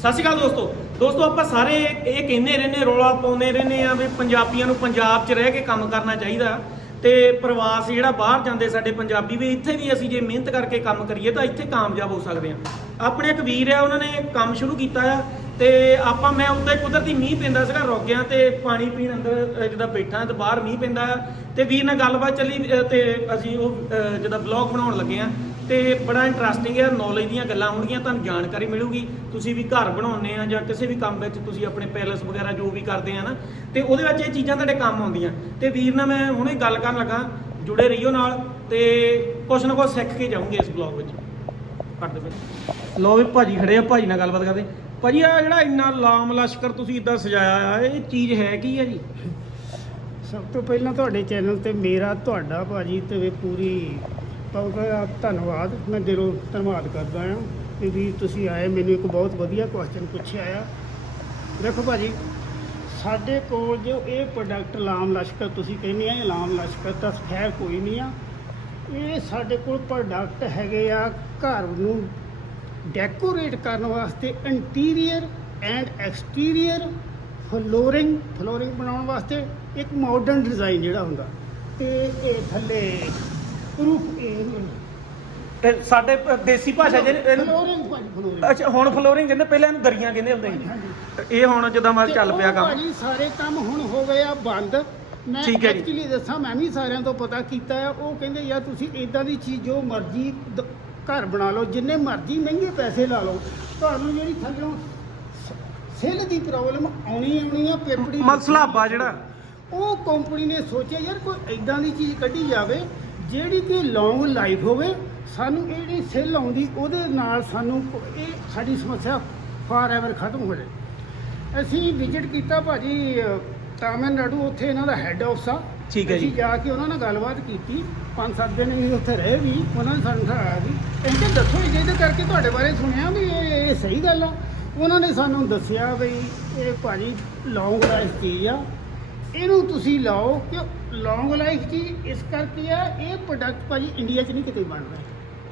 ਸਤਿ ਸ਼੍ਰੀ ਅਕਾਲ ਦੋਸਤੋ। ਦੋਸਤੋ ਆਪਾਂ ਸਾਰੇ ਇਹ ਕਹਿੰਦੇ ਰਹਿੰਦੇ ਰੋਲਾ ਪਾਉਂਦੇ ਰਹਿੰਦੇ ਆ ਵੀ ਪੰਜਾਬੀਆਂ ਨੂੰ ਪੰਜਾਬ 'ਚ ਰਹਿ ਕੇ ਕੰਮ ਕਰਨਾ ਚਾਹੀਦਾ। ਤੇ ਪ੍ਰਵਾਸ ਜਿਹੜਾ ਬਾਹਰ ਜਾਂਦੇ ਸਾਡੇ ਪੰਜਾਬੀ ਵੀ ਇੱਥੇ ਵੀ ਅਸੀਂ ਜੇ ਮਿਹਨਤ ਕਰਕੇ ਕੰਮ ਕਰੀਏ ਤਾਂ ਇੱਥੇ ਕਾਮਯਾਬ ਹੋ ਸਕਦੇ ਆ ਆਪਣੇ ਇੱਕ ਵੀਰ ਆ ਉਹਨਾਂ ਨੇ ਕੰਮ ਸ਼ੁਰੂ ਕੀਤਾ ਆ। ਤੇ ਆਪਾਂ ਮੈਂ ਉੱਤੇ ਕੁਦਰਤੀ ਮੀਂਹ ਪੈਂਦਾ ਸੀਗਾ ਰੁਕ ਗਿਆ ਤੇ ਪਾਣੀ ਪੀਣ ਅੰਦਰ ਅਹ, ਜਿੱਦਾਂ ਬੈਠਾ ਤੇ ਬਾਹਰ ਮੀਂਹ ਪੈਂਦਾ ਆ। ਤੇ ਵੀਰ ਨਾਲ ਗੱਲਬਾਤ ਚੱਲੀ ਅਹ, ਤੇ ਅਸੀਂ ਉਹ ਅਹ, ਜਿੱਦਾਂ ਬਲੌਗ ਬਣਾਉਣ ਲੱਗੇ ਆ ਤੇ ਬੜਾ ਇੰਟਰਸਟਿੰਗ ਹੈ ਨੌਲੇਜ ਦੀਆਂ ਗੱਲਾਂ ਹੋਣਗੀਆਂ, ਤੁਹਾਨੂੰ ਜਾਣਕਾਰੀ ਮਿਲੂਗੀ। ਤੁਸੀਂ ਵੀ ਘਰ ਬਣਾਉਂਦੇ ਆ ਜਾਂ ਕਿਸੇ ਵੀ ਕੰਮ ਵਿੱਚ ਤੁਸੀਂ ਆਪਣੇ ਪੈਲਸ ਵਗੈਰਾ ਜੋ ਵੀ ਕਰਦੇ ਆ ਨਾ, ਤੇ ਉਹਦੇ ਵਿੱਚ ਇਹ ਚੀਜ਼ਾਂ ਤੁਹਾਡੇ ਕੰਮ ਆਉਂਦੀਆਂ। ਤੇ ਵੀਰ ਨਾਲ ਮੈਂ ਹੁਣੇ ਗੱਲ ਕਰਨ ਲੱਗਾ, ਜੁੜੇ ਰਹੀਓ ਨਾਲ, ਤੇ ਕੁਛ ਨਾ ਕੁਛ ਸਿੱਖ ਕੇ ਜਾਊਂਗੇ ਇਸ ਬਲੌਗ ਵਿੱਚ। ਕਰਦੇ ਫਿਰ ਲੋ ਵੀ ਭਾਜੀ ਖੜੇ ਆ, ਭਾਜੀ ਨਾਲ ਗੱਲਬਾਤ ਕਰਦੇ। ਭਾਜੀ ਆ ਜਿਹੜਾ ਇੰਨਾ ਲਾਮ ਲਸ਼ਕਰ ਤੁਸੀਂ ਇਦਾਂ ਸਜਾਇਆ ਆ, ਇਹ ਚੀਜ਼ ਹੈ ਕੀ ਹੈ ਜੀ? ਸਭ ਤੋਂ ਪਹਿਲਾਂ ਤੁਹਾਡੇ ਚੈਨਲ ਤੇ ਮੇਰਾ, ਤੁਹਾਡਾ ਭਾਜੀ, ਤੇ ਪੂਰੀ ਪੂਰੀ ਬਹੁਤ ਧੰਨਵਾਦ, ਮੈਂ ਦਿਲੋਂ ਧੰਨਵਾਦ ਕਰਦਾ ਹਾਂ ਕਿ ਵੀ ਤੁਸੀਂ ਆਏ, ਮੈਨੂੰ ਇੱਕ ਬਹੁਤ ਵਧੀਆ ਕੁਐਸਚਨ ਪੁੱਛਿਆ ਆ। ਦੇਖੋ ਭਾਜੀ, ਸਾਡੇ ਕੋਲ ਜੋ ਇਹ ਪ੍ਰੋਡਕਟ ਲਾਮ ਲਸ਼ਕਰ ਤੁਸੀਂ ਕਹਿੰਦੇ ਆ, ਇਹ ਲਾਮ ਲਸ਼ਕਰ ਤਾਂ ਖੈਰ ਕੋਈ ਨਹੀਂ ਆ। ਇਹ ਸਾਡੇ ਕੋਲ ਪ੍ਰੋਡਕਟ ਹੈਗੇ ਆ ਘਰ ਨੂੰ ਡੈਕੋਰੇਟ ਕਰਨ ਵਾਸਤੇ interior and exterior flooring flooring ਬਣਾਉਣ ਵਾਸਤੇ ਇੱਕ ਮਾਡਰਨ ਡਿਜ਼ਾਈਨ ਜਿਹੜਾ ਹੁੰਦਾ। ਤੇ ਇਹ ਥੱਲੇ ਰੂਫ ਇਹ ਤੇ ਸਾਡੇ ਪ- ਦੇਸੀ ਭਾਸ਼ਾ ਜਿਹਨੂੰ ਇਹਨੂੰ- ਫਲੋਰਿੰਗ ਫਲੋਰਿੰਗ ਅੱਛਾ ਹੁਣ ਫਲੋਰਿੰਗ ਕਹਿੰਦੇ ਪਹਿਲਾਂ ਇਹਨੂੰ ਦਰੀਆਂ ਕਹਿੰਦੇ ਹੁੰਦੇ ਸੀ। ਇਹ ਹੁਣ ਜਦੋਂ ਮੈਂ ਚੱਲ ਪਿਆ ਕੰਮ। ਭਾਜੀ ਸਾਰੇ ਕੰਮ ਹੁਣ ਹੋ ਗਏ ਆ ਬੰਦ। ਮੈਂ ਠੀਕ ਹੈ ਜੀ। ਐਕਚੁਅਲੀ ਦੱਸਾਂ ਮੈਂ ਵੀ ਸਾਰਿਆਂ ਤੋਂ ਪਤਾ ਕੀਤਾ ਆ। ਉਹ ਕਹਿੰਦੇ ਯਾਰ ਤੁਸੀਂ ਇਦਾਂ ਦੀ ਚੀਜ਼ ਜੋ ਮਰਜ਼ੀ ਦ- ਘਰ ਬਣਾ ਲਓ ਜਿੰਨੇ ਮਰਜ਼ੀ ਮਹਿੰਗੇ ਪੈਸੇ ਲਾ ਲਓ ਤੁਹਾਨੂੰ ਜਿਹੜੀ ਥੱਲੋਂ ਸੇਲ ਦੀ ਪ੍ਰੋਬਲਮ ਆਉਣੀ ਆਉਣੀ ਆ ਪੇਪੜੀ ਮਸਲਾਬਾ ਜਿਹੜਾ। ਉਹ ਕੰਪਨੀ ਨੇ ਸੋਚਿਆ ਯਾਰ ਕੋਈ ਇਦਾਂ ਦੀ ਚੀਜ਼ ਕੱਢੀ ਜਾਵੇ ਜਿਹੜੀ ਕਿ ਲੌਂਗ ਲਾਈਫ ਹੋਵੇ ਸਾਨੂੰ ਇਹ ਜਿਹੜੀ ਸੇਲ ਆਉਂਦੀ ਉਹਦੇ ਨਾਲ ਸਾਨੂੰ ਇਹ ਸਾਡੀ ਸਮੱਸਿਆ ਫਾਰ ਐਵਰ ਖਤਮ ਹੋ ਜਾਏ ਅਸੀਂ ਵਿਜ਼ਿਟ ਕੀਤਾ ਭਾਜੀ ਤਾਮਿਲਨਾਡੂ ਉੱਥੇ ਇਹਨਾਂ ਦਾ ਹੈੱਡ ਆਫਿਸ ਆ। ਠੀਕ ਹੈ ਜੀ। ਅਸੀਂ ਜਾ ਕੇ ਉਹਨਾਂ ਨਾਲ ਗੱਲਬਾਤ ਕੀਤੀ ਪੰਜ ਸੱਤ ਦਿਨ ਅਸੀਂ ਉੱਥੇ ਰਹੇ ਵੀ ਉਹਨਾਂ ਨੇ ਸਾਨੂੰ ਠਾਇਆ ਵੀ। ਕਹਿੰਦੇ ਦੱਸੋ ਜੀ, ਇਹਦੇ ਕਰਕੇ ਤੁਹਾਡੇ ਬਾਰੇ ਸੁਣਿਆ ਵੀ ਇਹ ਇਹ ਸਹੀ ਗੱਲ ਆ? ਉਹਨਾਂ ਨੇ ਸਾਨੂੰ ਦੱਸਿਆ ਵੀ ਇਹ ਭਾਜੀ ਲੌਂਗ ਲਾਈਫ ਚੀਜ਼ ਆ। ਇਹਨੂੰ ਤੁਸੀਂ ਲਾਓ ਕਿ ਲੌਂਗ ਲਾਈਫ ਚੀਜ਼ ਇਸ ਕਰਕੇ ਆ ਇਹ ਪ੍ਰੋਡਕਟ ਭਾਜੀ ਇੰਡੀਆ 'ਚ ਨਹੀਂ ਕਿਤੇ ਬਣਦਾ।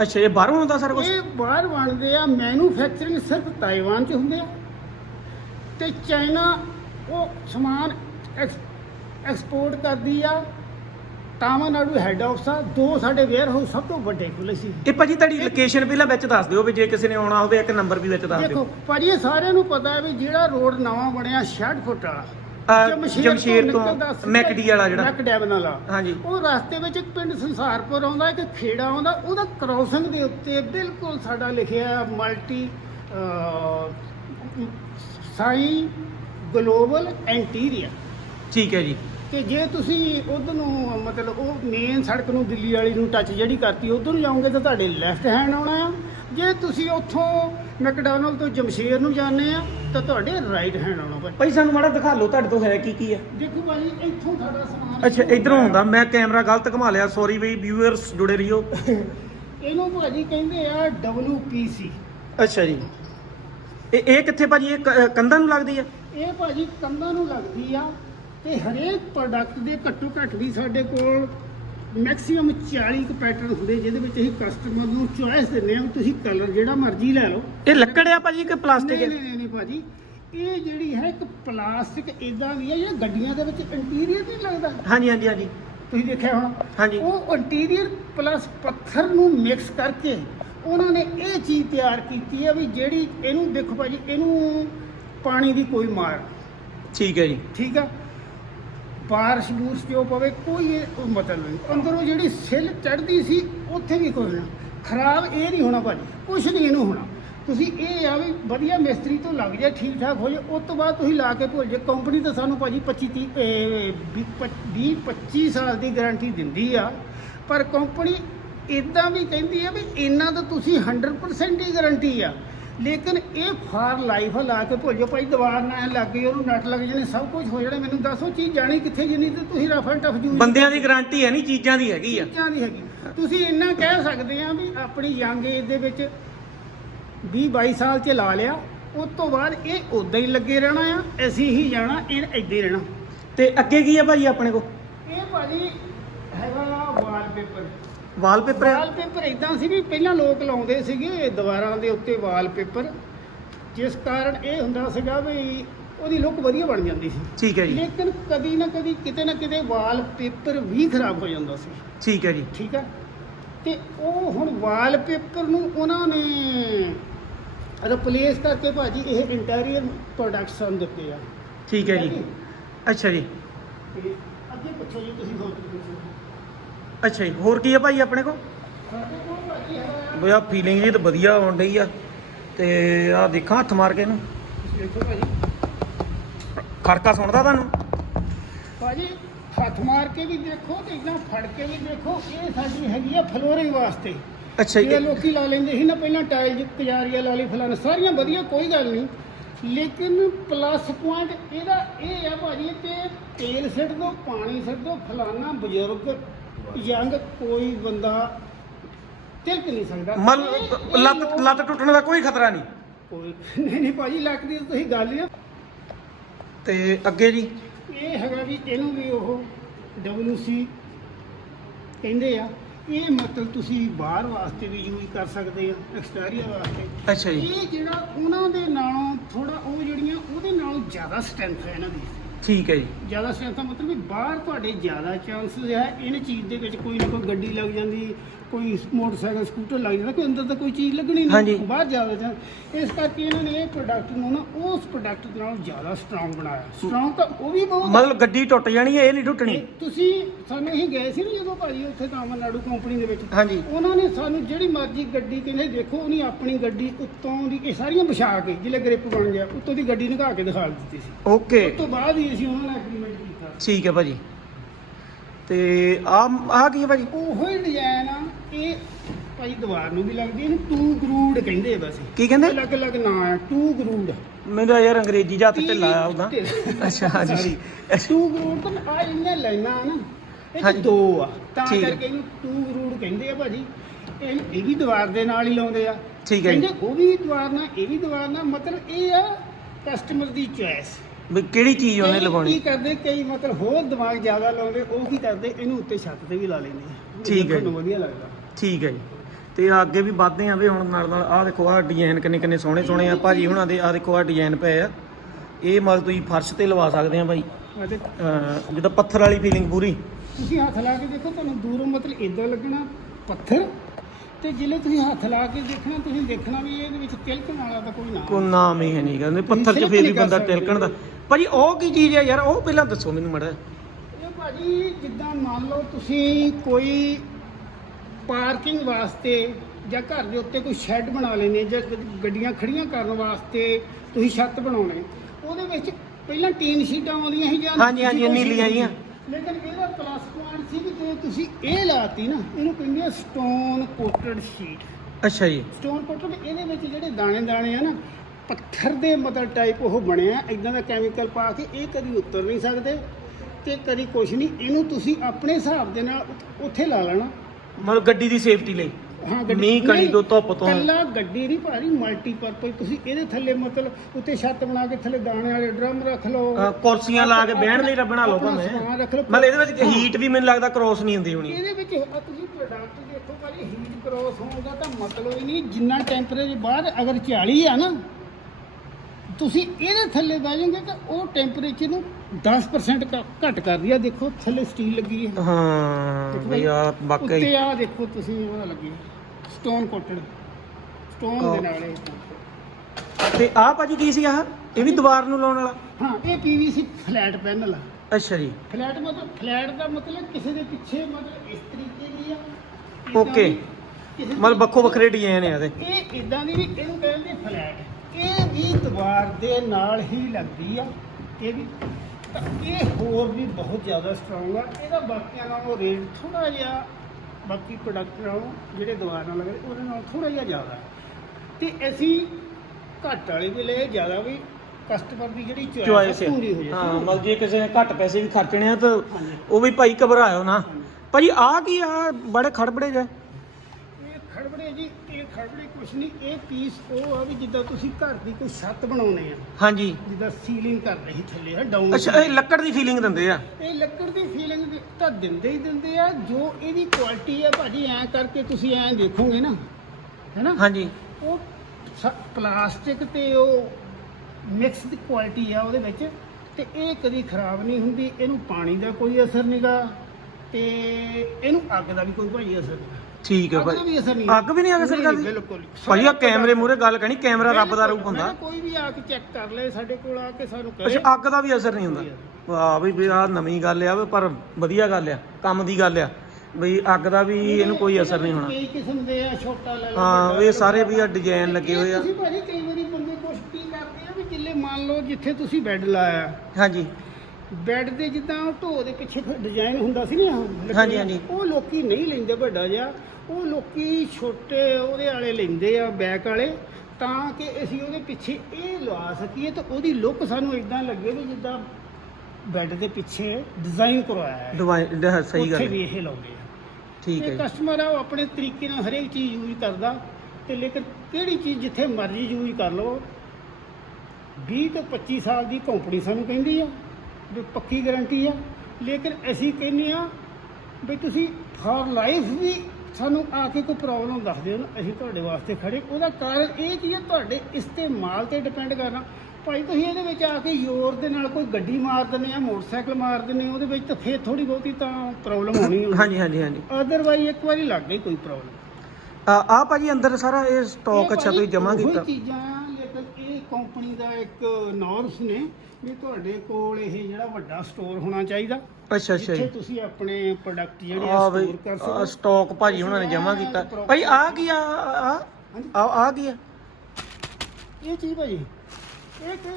ਅੱਛਾ ਇਹ ਬਾਹਰੋਂ ਆਉਂਦਾ ਸਾਰਾ ਕੁਝ ਇਹ ਬਾਹਰ ਬਣਦੇ ਆ ਮੈਨੂਫੈਕਚਰਿੰਗ ਸਿਰਫ ਤਾਈਵਾਨ 'ਚ ਹੁੰਦੇ ਆ। ਤੇ ਚਾਈਨਾ ਉਹ ਸਮਾਨ ਐਕਸਪੋਰਟ ਕਰਦੀ ਆ। ਤਾਮਿਲਨਾਡੂ ਹੈੱਡ ਆਫਿਸ ਆ ਦੋ ਸਾਡੇ ਵੇਅਰ ਹਾਊਸ ਸਭ ਤੋਂ ਵੱਡੇ ਖੁੱਲੇ ਸੀ। ਇਹ ਭਾਜੀ ਤੁਹਾਡੀ ਲੋਕੇਸ਼ਨ ਪਹਿਲਾਂ ਵਿੱਚ ਦੱਸ ਦਿਓ ਵੀ ਜੇ ਕਿਸੇ ਨੇ ਆਉਣਾ ਹੋਵੇ ਇੱਕ ਨੰਬਰ ਵੀ ਵਿੱਚ ਦੱਸ ਦੇਖੋ ਦਿਓ। ਭਾਜੀ ਇਹ ਸਾਰਿਆਂ ਨੂੰ ਪਤਾ ਹੈ ਵੀ ਜਿਹੜਾ ਰੋਡ ਨਵਾਂ ਬਣਿਆ 66 ਫੁੱਟ ਵਾਲਾ। ਜਮਸ਼ੇਰ ਤੋਂ ਮੈਕਡੀ ਵਾਲਾ ਜਿਹੜਾ। ਮੈਕਡੈਵਨ ਵਾਲਾ ਹਾਂਜੀ। ਉਹ ਰਸਤੇ ਵਿੱਚ ਇੱਕ ਪਿੰਡ ਸੰਸਾਰਪੁਰ ਆਉਂਦਾ ਇੱਕ ਖੇੜਾ ਆਉਂਦਾ ਉਹਦਾ ਕ੍ਰੋਸਿੰਗ ਦੇ ਉੱਤੇ ਬਿਲਕੁਲ ਸਾਡਾ ਲਿਖਿਆ ਮਲਟੀ ਸਾਈ ਗਲੋਬਲ ਐਂਟੀਰੀਅਰ ਠੀਕ ਹੈ ਜੀ। ਤੇ ਜੇ ਤੁਸੀਂ ਉਧਰ ਨੂੰ ਮਤਲਬ ਉਹ ਮੇਨ ਸੜਕ ਨੂੰ ਦਿੱਲੀ ਵਾਲੀ ਨੂੰ ਟੱਚ ਜਿਹੜੀ ਕਰਤੀ ਉਧਰ ਨੂੰ ਜਾਓਗੇ ਤਾਂ ਤੁਹਾਡੇ ਲੈਫਟ ਹੈਂਡ ਆਉਣਾ ਆ। ਜੇ ਤੁਸੀਂ ਉੱਥੋਂ ਮੈਕਡੋਨਲਡ ਤੋਂ ਜਮਸ਼ੇਰ ਨੂੰ ਜਾਂਦੇ ਆ ਤਾਂ ਤੁਹਾਡੇ ਰਾਈਟ ਹੈਂਡ ਆਉਣਾ ਭਾਈ। ਭਾਈ ਸਾਨੂੰ ਮਾੜਾ ਦਿਖਾ ਲਓ ਤੁਹਾਡੇ ਤੋਂ ਹੈ ਕੀ ਕੀ ਹੈ ਦੇਖੋ ਭਾਈ ਇੱਥੋਂ ਸਾਡਾ ਸਮਾਨ ਅੱਛਾ ਇਧਰੋਂ ਹੁੰਦਾ। ਮੈਂ ਕੈਮਰਾ ਗਲਤ ਘੁਮਾ ਲਿਆ ਸੌਰੀ ਬਈ ਵਿਊਅਰਸ ਜੁੜੇ ਰਹੀਓ। ਇਹਨੂੰ ਭਾਜੀ ਕਹਿੰਦੇ ਆ WPC ਅੱਛਾ ਜੀ। ਇਹ ਇਹ ਕਿੱਥੇ ਭਾਜੀ ਇਹ ਕ- ਕੰਧਾਂ ਨੂੰ ਲੱਗਦੀ ਹੈ ਇਹ ਭਾਜੀ ਕੰਧਾਂ ਨੂੰ ਲੱਗਦੀ ਆ ਤੇ ਹਰੇਕ ਪ੍ਰੋਡਕਟ ਦੇ ਘੱਟੋ ਘੱਟ ਵੀ ਸਾਡੇ ਕੋਲ ਮੈਕਸਿਮਮ 40 ਕੁ ਪੈਟਰਨ ਹੁੰਦੇ ਜਿਹਦੇ ਵਿੱਚ ਅਸੀਂ ਕਸਟਮਰ ਨੂੰ ਚੁਆਇਸ ਦਿੰਦੇ ਆ ਵੀ ਤੁਸੀਂ ਕਲਰ ਜਿਹੜਾ ਮਰਜ਼ੀ ਲੈ ਲਓ। ਇਹ ਲੱਕੜ ਆ ਭਾਜੀ ਕਿ ਪਲਾਸਟਿਕ ਨਹੀਂ ਹੈ ਨਹੀਂ ਨਹੀਂ ਭਾਜੀ। ਇਹ ਜਿਹੜੀ ਹੈ ਇੱਕ ਪਲਾਸਟਿਕ ਇਦਾਂ ਦੀ ਹੈ ਇਹ ਗੱਡੀਆਂ ਦੇ ਵਿੱਚ ਇੰਟੀਰੀਅਰ ਨਹੀਂ ਲੱਗਦਾ। ਹਾਂਜੀ ਹਾਂਜੀ ਹਾਂਜੀ। ਤੁਸੀਂ ਦੇਖਿਆ ਹੋਣਾ? ਹਾਂਜੀ। ਉਹ ਇੰਟੀਰੀਅਰ ਪਲੱਸ ਪੱਥਰ ਨੂੰ ਮਿਕਸ ਕਰਕੇ ਉਹਨਾਂ ਨੇ ਇਹ ਚੀਜ਼ ਤਿਆਰ ਕੀਤੀ ਹੈ ਵੀ ਜਿਹੜੀ ਇਹਨੂੰ ਦੇਖੋ ਭਾਜੀ ਇਹਨੂੰ ਪਾਣੀ ਦੀ ਕੋਈ ਮਾਰ। ਠੀਕ ਹੈ ਜੀ। ਠੀਕ ਆ? ਬਾਰਿਸ਼ ਬੂਰਸ਼ ਜੋ ਪਵੇ, ਕੋਈ ਇਹ ਉਹ ਮਤਲਬ ਨਹੀਂ। ਅੰਦਰੋਂ ਜਿਹੜੀ ਸਿੱਲ ਚੜਦੀ ਸੀ, ਉੱਥੇ ਵੀ ਕੋਈ ਨਾ ਖਰਾਬ ਇਹ ਨਹੀਂ ਹੋਣਾ ਭਾਜੀ, ਕੁਛ ਨਹੀਂ ਇਹਨੂੰ ਹੋਣਾ। ਤੁਸੀਂ ਇਹ ਆ ਵੀ ਵਧੀਆ ਮਿਸਤਰੀ ਤੋਂ ਲੱਗ ਜਾਏ ਠੀਕ ਠਾਕ ਹੋ ਜਾਏ, ਉਸ ਤੋਂ ਬਾਅਦ ਤੁਸੀਂ ਲਾ ਕੇ ਭੁੱਲ ਜਾਏ। ਕੰਪਨੀ ਤਾਂ ਸਾਨੂੰ ਭਾਜੀ 25 30 20 25 ਸਾਲ ਦੀ ਗਾਰੰਟੀ ਦਿੰਦੀ ਆ। ਪਰ ਕੰਪਨੀ ਇਦਾਂ ਵੀ ਕਹਿੰਦੀ ਆ ਵੀ ਇਹਨਾਂ ਦਾ ਤੁਸੀਂ 100% ਹੀ ਗਾਰੰਟੀ ਆ। ਲੇਕਿਨ ਇਹ ਫਾਰ ਲਾਈਫ ਲਾ ਕੇ ਭੁੱਲ ਜਾਓ। ਭਾਈ ਦੀਵਾਰ ਨਾਲ ਲੱਗ ਗਈ ਉਹਨੂੰ ਨੱਟ ਲੱਗ ਜਾਣੇ ਸਭ ਕੁਝ ਹੋ ਜਾਣਾ। ਮੈਨੂੰ ਦੱਸੋ ਚੀਜ਼ ਜਾਣੀ ਕਿੱਥੇ ਜਿੰਨੀ ਤੇ ਤੁਸੀਂ ਰਫ ਐਂਡ ਟਫ ਯੂਜ਼ ਬੰਦਿਆਂ ਦੀ ਗਾਰੰਟੀ ਹੈ ਨਹੀਂ ਚੀਜ਼ਾਂ ਦੀ ਹੈਗੀ ਆ। ਚੀਜ਼ਾਂ ਦੀ ਹੈਗੀ। ਤੁਸੀਂ ਇੰਨਾ ਕਹਿ ਸਕਦੇ ਆ ਵੀ ਆਪਣੀ ਯੰਗ ਏਜ ਦੇ ਵਿੱਚ 20 22 ਸਾਲ ਚ ਲਾ ਲਿਆ ਉਸ ਤੋਂ ਬਾਅਦ ਇਹ ਉਦਾਂ ਹੀ ਲੱਗੇ ਰਹਿਣਾ ਆ ਅਸੀਂ ਹੀ ਜਾਣਾ ਇਹ ਏਦਾਂ ਹੀ ਰਹਿਣਾ। ਤੇ ਅੱਗੇ ਕੀ ਹੈ ਭਾਜੀ ਆਪਣੇ ਕੋਲ? ਇਹ ਭਾਜੀ ਹੈਗਾ ਵਾਲਪੇਪਰ ਵਾਲਪੇਪਰ ਵਾਲਪੇਪਰ ਇਦਾਂ ਸੀ ਵੀ ਪਹਿਲਾਂ ਲੋਕ ਲਾਉਂਦੇ ਸੀਗੇ ਦੀਵਾਰਾਂ ਦੇ ਉੱਤੇ ਵਾਲਪੇਪਰ ਜਿਸ ਕਾਰਨ ਇਹ ਹੁੰਦਾ ਸੀਗਾ ਵੀ ਉਹਦੀ ਲੁੱਕ ਵਧੀਆ ਬਣ ਜਾਂਦੀ ਸੀ। ਠੀਕ ਹੈ ਜੀ। ਲੇਕਿਨ ਕਦੀ ਨਾ ਕਦੀ ਕਿਤੇ ਨਾ ਕਿਤੇ ਵਾਲ ਪੇਪਰ ਵੀ ਖਰਾਬ ਹੋ ਜਾਂਦਾ ਸੀ। ਠੀਕ ਹੈ ਜੀ। ਠੀਕ ਆ ਤੇ ਉਹ ਹੁਣ ਵਾਲ ਪੇਪਰ ਨੂੰ ਉਹਨਾਂ ਨੇ ਰਿਪਲੇਸ ਕਰਕੇ ਭਾਜੀ ਇਹ ਇੰਟੀਰੀਅਰ ਪ੍ਰੋਡਕਟਸ ਸਾਨੂੰ ਦਿੱਤੇ ਆ। ਠੀਕ ਹੈ ਜੀ। ਅੱਛਾ ਜੀ। ਤੇ ਅੱਗੇ ਪੁੱਛੋ ਜੀ ਤੁਸੀਂ ਹੋਰ ਕੀ ਪੁੱਛੋ ਅੱਛਾ ਜੀ ਹੋਰ ਕੀ ਹੈ ਭਾਈ ਆਪਣੇ ਕੋਲ? ਬਈ ਆ ਫੀਲਿੰਗ ਜੀ ਤਾਂ ਵਧੀਆ ਆਉਣ ਡਈ ਆ। ਤੇ ਆ ਦੇਖਾਂ ਹੱਥ ਮਾਰ ਕੇ ਇਹਨੂੰ। ਤੁਸੀਂ ਦੇਖੋ ਭਾਜੀ ਖੜਕਾ ਸੁਣਦਾ ਤੁਹਾਨੂੰ? ਭਾਜੀ ਹੱਥ ਮਾਰ ਕੇ ਵੀ ਦੇਖੋ ਤੇ ਇਦਾਂ ਫੜ ਕੇ ਵੀ ਦੇਖੋ ਇਹ ਸਾਡੀ ਹੈਗੀ ਆ ਫਲੋਰਿੰਗ ਵਾਸਤੇ। ਅੱਛਾ ਇਹ ਜੀ ਲੋਕੀ ਲਾ ਲੈਂਦੇ ਸੀ ਨਾ ਪਹਿਲਾਂ ਟਾਇਲ ਕਜਾਰੀਆ ਲਾ ਲਈ ਫਲਾਣਾ ਸਾਰੀਆਂ ਵਧੀਆ ਕੋਈ ਗੱਲ ਨਹੀਂ। ਲੇਕਿਨ ਪਲੱਸ ਪੁਆਇੰਟ ਇਹਦਾ ਇਹ ਆ ਭਾਜੀ ਤੇ ਤੇਲ ਸਿੱਟ ਦੋ ਪਾਣੀ ਸਿੱਟ ਦੋ ਫਲਾਣਾ ਬਜ਼ੁਰਗ ਯੰਗ ਕੋਈ ਬੰਦਾ ਤਿਲਕ ਨਹੀਂ ਸਕਦਾ। ਮਲ ਇਹ- ਇਹ ਲੱਤ ਲੋਕ- ਲੱਤ ਟੁੱਟਣ ਦਾ ਕੋਈ ਖਤਰਾ ਨਹੀਂ। ਕੋਈ ਨਹੀਂ ਨਹੀਂ ਭਾਜੀ ਲੱਕ ਦੀ ਤੁਸੀਂ ਗੱਲ ਹੀ ਤੇ ਅੱਗੇ ਜੀ। ਇਹ ਹੈਗਾ ਵੀ ਇਹਨੂੰ ਵੀ ਉਹ WC ਕਹਿੰਦੇ ਆ ਇਹ ਮਤਲਬ ਤੁਸੀਂ ਬਾਹਰ ਵਾਸਤੇ ਵੀ ਯੂਜ਼ ਕਰ ਸਕਦੇ ਆ ਐਕਸਟੀਰੀਅਰ ਵਾਸਤੇ। ਅੱਛਾ ਜੀ। ਇਹ ਜਿਹੜਾ ਉਹਨਾਂ ਦੇ ਨਾਲੋਂ ਥੋੜਾ ਉਹ ਜਿਹੜੀਆਂ ਉਹਦੇ ਨਾਲੋਂ ਜ਼ਿਆਦਾ ਸਟਰੈਂਥ ਹੈ ਇਹਨਾਂ ਦੀ। ਠੀਕ ਹੈ ਜੀ। ਜ਼ਿਆਦਾ ਸਟਰੈਂਥ ਦਾ ਮਤਲਬ ਵੀ ਬਾਹਰ ਤੁਹਾਡੇ ਜ਼ਿਆਦਾ ਚਾਂਸਸ ਹੈ, ਇਹਨ ਚੀਜ਼ ਦੇ ਵਿੱਚ ਕੋਈ ਨਾ ਕੋਈ ਗੱਡੀ ਲੱਗ ਜਾਂਦੀ ਕੋਈ ਮੋਟਰਸਾਈਕਲ ਸਕੂਟਰ ਲੱਗ ਜਾਂਦਾ ਕੋਈ ਅੰਦਰ ਤਾਂ ਕੋਈ ਚੀਜ਼ ਲੱਗਣੀ ਹਾਂਜੀ। ਨਹੀਂ ਬਾਹਰ ਜ਼ਿਆਦਾ ਚਾਂਸ ਇਸ ਕਰਕੇ ਇਹਨਾਂ ਨੇ ਇਹ ਪ੍ਰੋਡਕਟ ਨੂੰ ਨਾ ਉਸ ਪ੍ਰੋਡਕਟ ਨਾਲੋਂ ਜ਼ਿਆਦਾ ਸਟਰੋਂਗ ਬਣਾਇਆ। ਸਟਰੋਂਗ ਤਾਂ ਉਹ ਵੀ ਬਹੁਤ ਆ। ਮਤਲਬ ਗੱਡੀ ਟੁੱਟ ਜਾਣੀ ਹੈ ਇਹ ਨਹੀਂ ਟੁੱਟਣੀ। ਤੁਸੀਂ ਸਾਨੂੰ ਅਸੀਂ ਗਏ ਸੀ ਨਾ ਜਦੋਂ ਭਾਜੀ ਉੱਥੇ ਤਾਮਿਲਨਾਡੂ ਕੰਪਨੀ ਦੇ ਵਿੱਚ। ਹਾਂਜੀ। ਉਹਨਾਂ ਨੇ ਸਾਨੂੰ ਜਿਹੜੀ ਮਰਜ਼ੀ ਗੱਡੀ ਕਹਿੰਦੇ ਦੇਖੋ ਉਹਨੇ ਆਪਣੀ ਗੱਡੀ ਉੱਤੋਂ ਦੀ ਇਹ ਸਾਰੀਆਂ ਵਿਛਾ ਕੇ ਜਿਹੜੇ ਗ੍ਰਿਪ ਬਣ ਗਿਆ ਉੱਤੋਂ ਦੀ ਗੱਡੀ ਨਿਕਾ ਕੇ ਦਿਖਾ ਦਿੱਤੀ ਸੀ। ਓਕੇ ਉਸ ਤੋਂ ਬਾਅਦ ਹੀ ਅਸੀਂ ਉਹਨਾਂ ਨਾਲ ਐਗਰੀਮੈਂਟ ਕੀਤਾ। ਠੀਕ ਹੈ ਭਾਜੀ। ਤੇ ਆ ਆ ਕੀ ਹੈ ਭਾਜੀ? ਉਹੋ ਹੀ ਡਿਜ਼ਾਈਨ ਆ ਇਹ ਭਾਈ ਦੀਵਾਰ ਨੂੰ ਵੀ ਲੱਗਦੀ ਇਹਨੂੰ ਟੂ ਗਰੂਡ ਕਹਿੰਦੇ ਆ ਵੈਸੇ ਕੀ ਕਹਿੰਦੇ? ਅਲੱਗ ਅਲੱਗ ਨਾਂ ਆ ਟੂ ਗਰੂਡ ਮੈਨੂੰ ਯਾਰ ਅੰਗਰੇਜ਼ੀ ਜਾਂ ਹੱਥ ਢਿੱਲਾ ਆ ਉਹਦਾ। ਅੱਛਾ ਹਾਂਜੀ ਟੂ ਗਰੂਡ ਤਾਂ ਆ ਇਹਨੇ ਆ ਨਾ ਇਹ। ਦੋ ਆ। ਤਾਂ ਹੈ। ਕਰਕੇ ਇਹਨੂੰ ਟੂ ਗਰੂਡ ਕਹਿੰਦੇ ਆ ਭਾਜੀ। ਇਹ ਇਹ ਵੀ ਦੀਵਾਰ ਦੇ ਨਾਲ ਹੀ ਲਾਉਂਦੇ ਆ। ਠੀਕ ਹੈ ਜੀ। ਉਹ ਵੀ ਦੀਵਾਰ ਨਾਲ ਇਹ ਵੀ ਦੀਵਾਰ ਨਾਲ ਮਤਲਬ ਇਹ ਆ ਕਸਟਮਰ ਦੀ ਚੁਆਇਸ ਵੀ ਕਿਹੜੀ ਚੀਜ਼ ਉਹਨੇ ਕੀ ਲਗਾਉਣੀ? ਕਰਦੇ ਕਈ ਮਤਲਬ ਹੋਰ ਦਿਮਾਗ ਜ਼ਿਆਦਾ ਲਾਉਂਦੇ ਉਹ ਕੀ ਕਰਦੇ ਇਹਨੂੰ ਉੱਤੇ ਛੱਤ ਤੇ ਵੀ ਲਾ ਲੈਂਦੇ ਆ। ਠੀਕ ਹੈ ਦੇਖਣ ਨੂੰ ਜੀ। ਵਧੀਆ ਲੱਗਦਾ। ਠੀਕ ਹੈ ਜੀ। ਤੇ ਅੱਗੇ ਵੀ ਵੱਧਦੇ ਆ ਵੀ ਹੁਣ ਨਾਲ ਨਾਲ ਆਹ ਦੇਖੋ ਆਹ ਡਿਜ਼ਾਈਨ ਕਿੰਨੇ ਕਿੰਨੇ ਸੋਹਣੇ ਸੋਹਣੇ ਆ। ਭਾਜੀ ਹੁਣਾਂ ਦੇ ਆਹ ਦੇਖੋ ਆਹ ਡਿਜ਼ਾਈਨ ਪਏ ਆ। ਇਹ ਮਤਲਬ ਤੁਸੀਂ ਫਰਸ਼ ਤੇ ਲਵਾ ਸਕਦੇ ਆ ਭਾਈ। ਅਹ ਜਿੱਦਾਂ ਪੱਥਰ ਵਾਲੀ ਫੀਲਿੰਗ ਪੂਰੀ। ਤੁਸੀਂ ਹੱਥ ਲਾ ਕੇ ਦੇਖੋ ਤੁਹਾਨੂੰ ਦੂਰੋਂ ਮਤਲਬ ਇਦਾਂ ਲੱਗਣਾ ਪੱਥਰ ਤੇ ਜਿਲੇ ਤੁਸੀਂ ਹੱਥ ਲਾ ਕੇ ਦੇਖਣਾ ਤੁਸੀਂ ਦੇਖਣਾ ਵੀ ਇਹਦੇ ਵਿੱਚ ਤਿਲਕਣ ਵਾਲਾ ਤਾਂ ਕੋਈ ਨਾ ਕੋਈ ਨਾਮ ਹੀ ਹੈ ਨਹੀਂ ਕਹਿੰਦੇ ਪੱਥਰ 'ਚ ਫੇਰ ਵੀ ਬੰਦਾ। ਤਿਲਕਣ ਦਾ ਭਾਜੀ ਉਹ ਕੀ ਚੀਜ਼ ਹੈ ਯਾਰ ਉਹ ਪਹਿਲਾਂ ਦੱਸੋ ਮੈਨੂੰ ਮੜਾ ਇਹ ਭਾਜੀ ਜਿੱਦਾਂ ਮੰਨ ਲਓ ਤੁਸੀਂ ਕੋਈ ਪਾਰਕਿੰਗ ਵਾਸਤੇ ਜਾਂ ਘਰ ਦੇ ਉੱਤੇ ਕੋਈ ਸ਼ੈੱਡ ਬਣਾ ਲੈਣੇ ਜਾਂ ਗੱਡੀਆਂ ਖੜੀਆਂ ਕਰਨ ਵਾਸਤੇ ਤੁਸੀਂ ਛੱਤ ਬਣਾਉਣੇ ਉਹਦੇ ਵਿੱਚ ਪਹਿਲਾਂ ਟੀਨ ਸ਼ੀਟਾਂ ਆਉਂਦੀਆਂ ਸੀ ਜਾਂ ਹਾਂਜੀ, ਹਾਂਜੀ, ਨੀਲੀਆਂ ਜਿਹੀਆਂ। ਲੇਕਿਨ ਇਹਦਾ ਪਲੱਸ ਪੁਆਇੰਟ ਸੀ ਕਿ ਜੇ ਤੁਸੀਂ ਇਹ ਲਾਤੀ ਨਾ ਇਹਨੂੰ ਕਹਿੰਦੇ ਆ ਸਟੋਨ ਕੋਟਡ ਸ਼ੀਟ ਅੱਛਾ ਜੀ। ਸਟੋਨ ਕੋਟਡ ਇਹਦੇ ਵਿੱਚ ਜਿਹੜੇ ਦਾਣੇ ਦਾਣੇ ਆ ਨਾ ਪੱਥਰ ਦੇ ਮਤਲਬ ਟਾਈਪ ਉਹ ਬਣਿਆ ਇਦਾਂ ਦਾ ਕੈਮੀਕਲ ਪਾ ਕੇ ਇਹ ਕਦੀ ਉਤਰ ਨਹੀਂ ਸਕਦੇ ਤੇ ਕਦੀ ਕੁਝ ਨਹੀਂ। ਇਹਨੂੰ ਤੁਸੀਂ ਆਪਣੇ ਹਿਸਾਬ ਦੇ ਨਾਲ ਉੱਥੇ ਲਾ ਲੈਣਾ। ਮਤਲਬ ਗੱਡੀ ਦੀ ਸੇਫਟੀ ਲਈ। ਹਾਂ ਮੀਂਹ ਕਣੀ ਨਹੀਂ, ਤੋਂ ਧੁੱਪ ਤੋਂ। ਕੱਲਾ ਗੱਡੀ ਨਹੀਂ ਭਾਰੀ ਮਲਟੀਪਰਪਸ ਤੁਸੀਂ ਇਹਦੇ ਥੱਲੇ ਮਤਲਬ ਉੱਤੇ ਛੱਤ ਬਣਾ ਕੇ ਥੱਲੇ ਦਾਣੇ ਵਾਲੇ ਡਰਮ ਰੱਖ ਲਓ। ਅਹ ਕੁਰਸੀਆਂ ਲਾ ਕੇ ਬਹਿਣ ਲਈ ਬਣਾ ਲਓ ਆਪਣਾ ਭਾਵੇਂ। ਸਮਾਨ ਰੱਖ ਲਓ। ਮਤਲਬ ਇਹਦੇ ਵਿੱਚ ਹੀਟ ਵੀ ਮੈਨੂੰ ਲੱਗਦਾ ਕ੍ਰੋਸ ਨਹੀਂ ਹੁੰਦੀ ਹੋਣੀ। ਇਹਦੇ ਵਿੱਚ ਆ ਤੁਸੀਂ ਪ੍ਰੋਡਕਟ ਦੇਖੋ ਭਾਜੀ ਹੀਟ ਕ੍ਰੋਸ ਹੋਣ ਦਾ ਤਾਂ ਮਤਲਬ ਹੀ ਨਹੀਂ। ਜਿੰਨਾ ਟੈਂਪਰੇਚਰ ਬਾਹਰ ਅਗਰ 40 ਆ ਨਾ ਤੁਸੀਂ ਇਹਦੇ ਥੱਲੇ ਬਹਿ ਜਾਓਗੇ ਤਾਂ ਉਹ ਟੈਂਪਰੇਚਰ ਨੂੰ 10% ਘ- ਘੱਟ ਕਰਦੀ ਆ। ਦੇਖੋ ਥੱਲੇ ਸਟੀਲ ਲੱਗੀ ਹੈ ਹਾਂ ਬਈ ਆ ਵਾਕਈ। ਉੱਤੇ ਆ ਦੇਖੋ ਤੁਸੀਂ ਉਹਦਾ ਲੱਗੀ ਸਟੋਨ ਕੋਟਡ ਸਟੋਨ। ਦੇ ਨਾਲ ਇਹ ਤੇ ਆਹ ਭਾਜੀ ਕੀ ਸੀ ਆਹ ਇਹ ਵੀ ਦੀਵਾਰ ਨੂੰ ਲਾਉਣ ਵਾਲਾ? ਹਾਂ ਇਹ ਪੀਵੀਸੀ ਫਲੈਟ ਪੈਨਲ ਆ। ਅੱਛਾ ਜੀ। ਫਲੈਟ ਮਤਲਬ ਫਲੈਟ ਦਾ ਮਤਲਬ ਕਿਸੇ ਦੇ ਪਿੱਛੇ ਮਤਲਬ ਇਸ ਤਰੀਕੇ ਦੀ ਆ। ਦੇ ਮਤਲਬ ਵੱਖੋ ਵੱਖਰੇ ਡਿਜ਼ਾਈਨ ਆ ਇਹਦੇ। ਇਹ ਇਦਾਂ ਦੀ ਵੀ ਇਹਨੂੰ ਕਹਿੰਦੇ ਫਲੈਟ। ਇਹ ਵੀ ਦੀਵਾਰ ਦੇ ਨਾਲ ਹੀ ਲੱਗਦੀ ਆ। ਇਹ ਵੀ ਇਹ ਹੋਰ ਵੀ ਬਹੁਤ ਜ਼ਿਆਦਾ ਸਟਰੋਂਗ ਆ। ਇਹਦਾ ਬਾਕੀਆਂ ਨਾਲੋਂ ਰੇਟ ਥੋੜਾ ਜਿਹਾ ਬਾਕੀ ਪ੍ਰੋਡਕਟ ਨਾਲੋਂ ਜਿਹੜੇ ਦੀਵਾਰ ਨਾਲ ਲੱਗਦੇ ਉਹਦੇ ਨਾਲ ਥੋੜਾ ਜਿਹਾ ਜ਼ਿਆਦਾ ਹੈ। ਤੇ ਅਸੀਂ ਘੱਟ ਵਾਲੇ ਵੀ ਲਏ ਜ਼ਿਆਦਾ ਵੀ ਕਸਟਮਰ ਦੀ ਜਿਹੜੀ ਚੁਆਇਸ ਪੂਰੀ ਹੋ ਹਾਂ ਮਤਲਬ ਜੇ ਕਿਸੇ ਨੇ ਘੱਟ ਪੈਸੇ ਵੀ ਖਰਚਣੇ ਆ ਤਾਂ ਹਾਂਜੀ। ਉਹ ਵੀ ਭਾਈ ਘਬਰਾਇਓ ਨਾ। ਭਾਜੀ ਆਹ ਕੀ ਆ ਬੜੇ ਖੜਬੜੇ ਜੇ ਇਹ ਖੜਬੜੇ ਜੀ ਖੜਬੜੇ ਕੁਛ ਨਹੀਂ ਇਹ ਪੀਸ ਉਹ ਆ ਵੀ ਜਿੱਦਾਂ ਤੁਸੀਂ ਘਰ ਦੀ ਕੋਈ ਛੱਤ ਬਣਾਉਣੇ ਆ। ਹਾਂਜੀ। ਜਿੱਦਾਂ ਸੀਲਿੰਗ ਕਰ ਰਹੀ ਥੱਲੇ ਹੈ ਡਾਊਨ ਅੱਛਾ ਇਹ ਲੱਕੜ ਦੀ ਫੀਲਿੰਗ ਦਿੰਦੇ ਆ। ਇਹ ਲੱਕੜ ਦੀ ਫੀਲਿੰਗ ਤਾਂ ਦਿੰਦੇ ਹੀ ਦਿੰਦੇ ਆ ਜੋ ਇਹਦੀ ਕੁਆਲਿਟੀ ਆ ਭਾਜੀ ਐਂ ਕਰਕੇ ਤੁਸੀਂ ਐਂ ਦੇਖੋਗੇ ਨਾ ਹੈਨਾ? ਹਾਂਜੀ। ਉਹ ਪਲਾਸਟਿਕ ਤੇ ਉਹ ਮਿਕਸ ਦੀ ਕੁਆਲਿਟੀ ਆ ਉਹਦੇ ਵਿੱਚ ਤੇ ਇਹ ਕਦੀ ਖਰਾਬ ਨਹੀਂ ਹੁੰਦੀ ਇਹਨੂੰ ਪਾਣੀ ਦਾ ਕੋਈ ਅਸਰ ਨਹੀਂਗਾ ਤੇ ਇਹਨੂੰ ਅੱਗ ਦਾ ਵੀ ਕੋਈ ਭਾਈ ਅਸਰ ਨਹੀਂ ਠੀਕ ਹੈ ਭਾਈ। ਵੀ ਅਸਰ ਨਹੀਂ ਅੱਗ ਵੀ ਨਹੀਂ ਅੱਗ ਅਸਰ ਨਹੀਂ, ਕਰਦੀ? ਬਿਲਕੁਲ। ਭਾਈ ਆ ਕੈਮਰੇ ਮੂਰੇ ਗੱਲ ਕਹਿਣੀ ਕੈਮਰਾ ਰੱਬ ਦਾ ਰੂਪ ਮੈਂ ਹੁੰਦਾ। ਕਿਹਾ ਕੋਈ ਵੀ ਆ ਕੇ ਚੈੱਕ ਕਰ ਲੈ ਸਾਡੇ ਕੋਲ ਆ ਕੇ ਸਾਨੂੰ ਕਰੇ ਅੱਛਾ ਅੱਗ ਦਾ ਵੀ ਅਸਰ ਨਹੀਂ ਹੁੰਦਾ। ਵਾਹ ਵੀ ਆ ਨਵੀਂ ਗੱਲ ਆ ਵੀ ਪਰ ਵਧੀਆ ਗੱਲ ਆ ਕੰਮ ਦੀ ਗੱਲ ਆ। ਵੀ ਅੱਗ ਦਾ ਵੀ ਇਹਨੂੰ ਕੋਈ ਅਸਰ ਨਹੀਂ ਹੋਣਾ। ਕਈ ਕਿਸਮ ਦੇ ਆ ਛੋਟਾ ਲੈ ਲਓ ਹਾਂ ਵੱਡਾ ਇਹ ਸਾਰੇ। ਵੀ ਆ ਡਿਜ਼ਾਈਨ ਲੱਗੇ ਹੋਏ ਆ। ਤੁਸੀਂ ਭਾਜੀ ਕਈ ਵਾਰੀ ਬੰਦੇ ਕੁਛ ਕੀ ਕਰਦੇ ਆ ਵੀ ਜਿੱਲੇ ਮੰਨ ਲਓ ਜਿੱਥੇ ਤੁਸੀਂ ਬੈੱਡ ਲਾਇਆ। ਹਾਂਜੀ। ਬੈੱਡ ਦੇ ਜਿੱਦਾਂ ਉਹ ਢੋ ਦੇ ਪਿੱਛੇ ਡਿਜ਼ਾਈਨ ਹੁੰਦਾ ਸੀ ਨਾ ਹਾਂਜੀ, ਹਾਂਜੀ। ਉਹ ਲੋਕੀ ਨਹੀਂ ਲੈਂਦੇ ਵੱਡਾ ਜਿਹਾ ਉਹ ਲੋਕੀ ਛੋਟੇ ਉਹਦੇ ਵਾਲੇ ਲੈਂਦੇ ਆ ਬੈਕ ਵਾਲੇ ਤਾਂ ਕਿ ਅਸੀਂ ਉਹਦੇ ਪਿੱਛੇ ਇਹ ਲਵਾ ਸਕੀਏ ਤਾਂ ਉਹਦੀ ਲੁੱਕ ਸਾਨੂੰ ਇਦਾਂ ਲੱਗੇ ਵੀ ਜਿੱਦਾਂ ਬੈੱਡ ਦੇ ਪਿੱਛੇ ਡਿਜ਼ਾਈਨ ਕਰਵਾਇਆ ਹੈ ਸਹੀ ਉੱਥੇ ਗੱਲ ਵੀ ਹੈ। ਇਹ ਲਾਉਂਦੇ ਆ ਠੀਕ ਹੈ ਜੀ। ਕਸਟਮਰ ਆ ਉਹ ਆਪਣੇ ਤਰੀਕੇ ਨਾਲ ਹਰੇਕ ਚੀਜ਼ ਯੂਜ਼ ਕਰਦਾ ਤੇ ਲੇਕਿਨ ਕਿਹੜੀ ਚੀਜ਼ ਜਿੱਥੇ ਮਰਜ਼ੀ ਯੂਜ਼ ਕਰ ਲਓ 20 ਤੋਂ 25 ਸਾਲ ਦੀ ਕੰਪਨੀ ਸਾਨੂੰ ਕਹਿੰਦੀ ਆ ਵੀ ਪੱਕੀ ਗਾਰੰਟੀ ਆ। ਲੇਕਿਨ ਅਸੀਂ ਕਹਿੰਦੇ ਆ ਵੀ ਤੁਸੀਂ ਫॉर ਲਾਈਫ ਵੀ ਸਾਨੂੰ ਆ ਕੇ ਕੋਈ ਪ੍ਰੋਬਲਮ ਦੱਸ ਦਿਓ ਨਾ ਅਸੀਂ ਤੁਹਾਡੇ ਵਾਸਤੇ ਖੜੇ। ਉਹਦਾ ਕਾਰਨ ਇਹ ਕੀ ਹੈ ਤੁਹਾਡੇ ਇਸਤੇਮਾਲ ਤੇ ਡਿਪੈਂਡ ਕਰਨਾ ਭਾਈ ਤੁਸੀਂ ਇਹਦੇ ਵਿੱਚ ਆ ਕੇ ਜ਼ੋਰ ਦੇ ਨਾਲ ਕੋਈ ਗੱਡੀ ਮਾਰ ਦਿੰਦੇ ਆ ਮੋਟਰਸਾਈਕਲ ਮਾਰ ਦਿੰਦੇ ਉਹਦੇ ਵਿੱਚ ਤਾਂ ਫੇਰ ਥੋੜੀ ਬਹੁਤੀ ਤਾਂ ਪ੍ਰੋਬਲਮ ਹੋਣੀ ਹੋਣੀ ਹਾਂਜੀ ਹਾਂਜੀ ਹਾਂਜੀ। ਅਦਰਵਾਈਜ਼ ਇੱਕ ਵਾਰੀ ਲੱਗ ਗਈ ਕੋਈ ਪ੍ਰੋਬਲਮ ਆ ਆ ਭਾਜੀ ਅੰਦਰ ਸਾਰਾ ਇਹ ਸਟਾਕ ਅੱਛਾ ਤੁਸੀਂ ਜਮਾ ਕੀਤਾ। ਚੀਜ਼ਾਂ ਕੰਪਨੀ ਦਾ ਇੱਕ ਨੌਰਸ ਨੇ ਵੀ ਤੁਹਾਡੇ ਕੋਲ ਇਹ ਜਿਹੜਾ ਵੱਡਾ ਸਟੋਰ ਹੋਣਾ ਚਾਹੀਦਾ। ਅੱਛਾ ਅੱਛਾ ਜਿੱਥੇ ਜੀ ਤੁਸੀਂ ਆਪਣੇ ਪ੍ਰੋਡਕਟ ਜਿਹੜੇ ਆ ਬਈ ਸਟੋਰ ਕਰ ਸਕੋ। ਸਟਾਕ ਭਾਜੀ ਉਹਨਾਂ ਨੇ ਜਮਾ ਕੀਤਾ। ਭਾਈ ਆ ਕੀ ਆ? ਆ। ਆ ਆ ਕੀ ਆ? ਇਹ ਚੀਜ਼ ਭਾਜੀ ਇਹ ਕਿ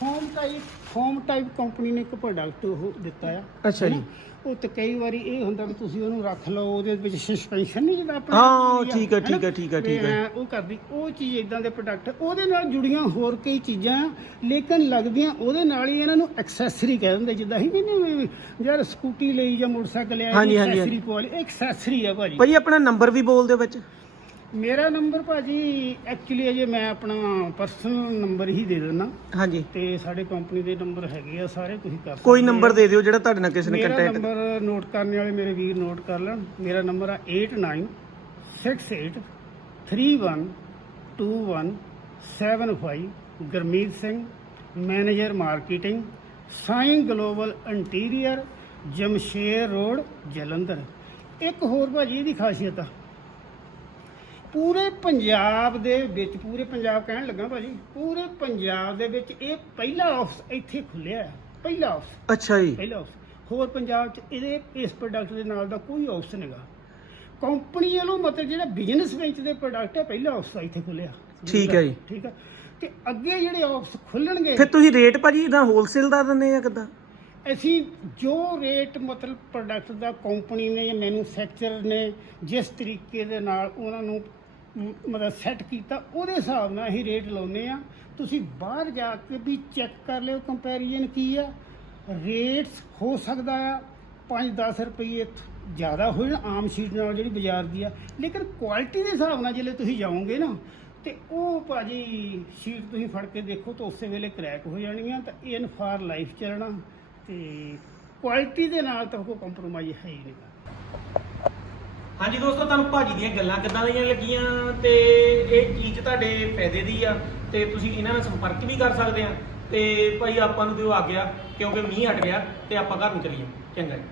foam type foam type company ਨੇ ਇੱਕ ਪ੍ਰੋਡਕਟ ਉਹ ਦਿੱਤਾ ਆ ਅੱਛਾ ਜੀ। ਉਹ ਤੇ ਕਈ ਵਾਰੀ ਇਹ ਹੁੰਦਾ ਵੀ ਤੁਸੀਂ ਉਹਨੂੰ ਰੱਖ ਲਓ ਉਹਦੇ ਵਿੱਚ ਸਸਪੈਂਸ਼ਨ ਨਹੀਂ ਜਿਹੜਾ ਆਪਣੇ ਹਾਂ, ਠੀਕ ਹੈ? ਠੀਕ ਹੈ, ਠੀਕ ਹੈ, ਠੀਕ ਹੈ। ਉਹ ਕਰਦੀ ਉਹ ਚੀਜ਼ ਇਦਾਂ ਦੇ ਪ੍ਰੋਡਕਟ ਉਹਦੇ ਨਾਲ ਜੁੜੀਆਂ ਹੋਰ ਕਈ ਚੀਜ਼ਾਂ ਲੇਕਿਨ ਲੱਗਦੀਆਂ ਉਹਦੇ ਨਾਲ ਹੀ ਇਹਨਾਂ ਨੂੰ ਐਕਸੈਸਰੀ ਕਹਿ ਦਿੰਦੇ ਜਿੱਦਾਂ ਹੀ ਨਹੀਂ ਯਾਰ ਸਕੂਟੀ ਲਈ ਜਾਂ ਮੋਟਰਸਾਈਕਲ ਹਾਂਜੀ, ਐਕਸੈਸਰੀ ਪਵਾਲੀ ਐਕਸੈਸਰੀ ਆ ਭਾਜੀ ਭਾਜੀ ਆਪਣਾ ਨੰਬਰ ਵੀ ਬੋਲ ਦਿਓ ਵਿੱਚ ਮੇਰਾ ਨੰਬਰ ਭਾਜੀ ਐਕਚੁਅਲੀ ਅਜੇ ਮੈਂ ਆਪਣਾ ਪਰਸਨਲ ਨੰਬਰ ਹੀ ਦੇ ਦਿੰਦਾ। ਹਾਂਜੀ। ਤੇ ਸਾਡੇ ਕੰਪਨੀ ਦੇ ਨੰਬਰ ਹੈਗੇ ਆ ਸਾਰੇ ਤੁਸੀਂ ਕਰ ਕੋਈ ਸਕਦੇ ਨੰਬਰ ਆ। ਦੇ ਦਿਓ ਜਿਹੜਾ ਤੁਹਾਡੇ ਨਾਲ ਕਿਸੇ ਨੇ ਮੇਰਾ ਕੰਟੈਕਟ ਨੰਬਰ ਨੋਟ ਕਰਨ ਵਾਲੇ ਮੇਰੇ ਵੀਰ ਨੋਟ ਕਰ ਲੈਣ। ਮੇਰਾ ਨੰਬਰ ਆ 8968312175 Gurmeet Singh manager marketing sign global interior Jamsher road Jalandhar. ਇੱਕ ਹੋਰ ਭਾਜੀ ਇਹਦੀ ਖਾਸੀਅਤ ਆ। ਪੂਰੇ ਪੰਜਾਬ ਦੇ ਵਿੱਚ ਪੂਰੇ ਪੰਜਾਬ ਕਹਿਣ ਲੱਗਾ ਭਾਜੀ ਪੂਰੇ ਪੰਜਾਬ ਦੇ ਵਿੱਚ ਇਹ ਪਹਿਲਾ ਆਫਿਸ ਇੱਥੇ ਖੁੱਲਿਆ ਹੈ ਪਹਿਲਾ ਆਫਿਸ ਅੱਛਾ ਜੀ। ਪਹਿਲਾ ਆਫਿਸ ਹੋਰ ਪੰਜਾਬ 'ਚ ਇਹਦੇ ਇਸ ਪ੍ਰੋਡਕਟ ਦੇ ਨਾਲ ਦਾ ਕੋਈ ਆਫਿਸ ਨਹੀਂਗਾ ਕੰਪਨੀ ਵੱਲੋਂ ਮਤਲਬ ਜਿਹੜਾ ਬਿਜ਼ਨਸ ਵਿੱਚ ਦੇ ਪ੍ਰੋਡਕਟ ਹੈ ਪਹਿਲਾ ਆਫਿਸ ਇੱਥੇ ਖੁੱਲਿਆ ਠੀਕ ਹੈ ਜੀ। ਠੀਕ ਹੈ ਤੇ ਅੱਗੇ ਜਿਹੜੇ ਆਫਿਸ ਖੁੱਲਣਗੇ ਫਿਰ ਤੁਸੀਂ ਰੇਟ ਭਾਜੀ ਇਹਦਾ ਹੋਲਸੇਲ ਦਾ ਦਿੰਦੇ ਆ ਕਿੱਦਾਂ? ਅਸੀਂ ਜੋ ਰੇਟ ਮਤਲਬ ਪ੍ਰੋਡਕਟ ਦਾ ਕੰਪਨੀ ਨੇ ਜਾਂ ਮੈਨੂਫੈਕਚਰਰ ਨੇ ਜਿਸ ਤਰੀਕੇ ਦੇ ਨਾਲ ਉਹਨਾਂ ਨੂੰ ਮਤਲਬ ਸੈੱਟ ਕੀਤਾ, ਉਹਦੇ ਹਿਸਾਬ ਨਾਲ ਅਸੀਂ ਰੇਟ ਲਾਉਨੇ ਆ ਤੁਸੀਂ ਬਾਹਰ ਜਾ ਕੇ ਵੀ ਚੈੱਕ ਕਰ ਲਿਓ ਕੰਪੈਰੀਜ਼ਨ ਕੀ ਆ? ਰੇਟਸ ਹੋ ਸਕਦਾ ਆ 5-10 ਰੁਪਏ ਜ਼ਿਆਦਾ ਹੋ ਜਾਣ ਆਮ ਸ਼ੀਟ ਨਾਲ ਜਿਹੜੀ ਬਾਜ਼ਾਰ ਦੀ ਆ। ਲੇਕਿਨ ਕੁਆਲਿਟੀ ਦੇ ਹਿਸਾਬ ਨਾਲ ਜਿਹੜੇ ਤੁਸੀਂ ਜਾਓਗੇ ਨਾ, ਤੇ ਉਹ ਭਾਜੀ ਸ਼ੀਟ ਤੁਸੀਂ ਫੜ ਕੇ ਦੇਖੋ ਤਾਂ ਉਸੇ ਵੇਲੇ ਕ੍ਰੈਕ ਹੋ ਜਾਣੀਆਂ ਤਾਂ ਇਨ ਫਾਰ ਲਾਈਫ ਚੱਲਣਾ। ਤੇ ਕੁਆਲਿਟੀ ਦੇ ਨਾਲ ਤਾਂ ਕੋਈ ਕੰਪਰੋਮਾਈਜ਼ ਹੈ ਹੀ ਨਹੀਂ। ਹਾਂਜੀ ਦੋਸਤੋ, ਤੁਹਾਨੂੰ ਭਾਜੀ ਦੀਆਂ ਗੱਲਾਂ ਕਿੱਦਾਂ ਦੀਆਂ ਲੱਗੀਆਂ ਤੇ ਇਹ ਚੀਜ਼ ਤੁਹਾਡੇ ਫਾਇਦੇ ਦੀ ਆ ਤੇ ਤੁਸੀਂ ਇਹਨਾਂ ਨਾਲ ਸੰਪਰਕ ਵੀ ਕਰ ਸਕਦੇ ਆ ਤੇ ਭਾਈ ਆਪਾਂ ਨੂੰ ਦਿਓ ਆ ਗਿਆ ਕਿਉਂਕਿ ਮੀਂਹ ਹਟ ਗਿਆ ਤੇ ਆਪਾਂ ਘਰ ਨੂੰ ਚਲੀਏ। ਚੰਗਾ ਜੀ।